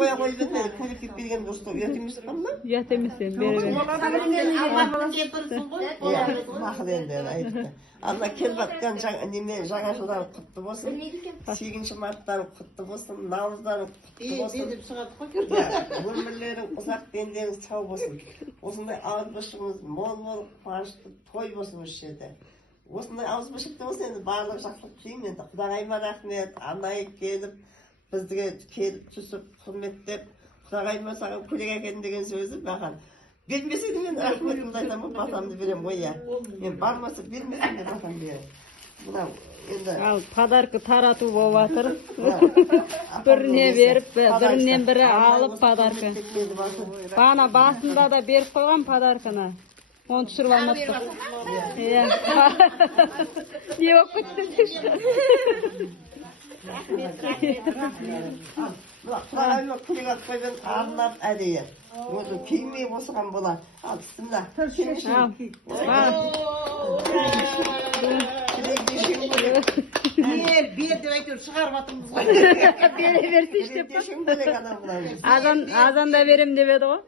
koya koydun dedi. Kuyruk ip bilgen dostu. Yatımız kalma. Yat емес енді бере бер. Maqıl endi aytdi. Allah kelbatkan жаңа жылдар құтты болсын. 8 марттан құтты болсын. Наурыздан құтты болсын. Өмірлерің ұзақ денлерің сау болсын. Осындай ауызбіршілігіңіз мол қуанышты той болсын осы жерде. Осындай ауызбіршілікте болсын енді барлық жақсылық тілеймін енді. Құдағайыма рахмет, арнайы келіп біздіге келіп түсіп құрметтеп құдағайыма саған көйлек әкелдім деген сөзі маған бермесе де мен рахметімді айтамын, батамды беремін ғой иә. Мен бармаса бермесем де батам беремін. Мынау енді Ал подарка тарату болып жатыр. Біріне беріп, бірінен бірі алып подарка. Бана басында да беріп қойған подарканы. Оны түсіріп алмапты. Иә. Не болып кетті деші. Құдағайыма көйлек алып қойған арнап әдейі. Оны киімей осыған болар. Ал бісміллә. Бер деп әйтеуір шығарып атырмыз ғой. Бере берсейші деп. Азанда берем деп еді ғой.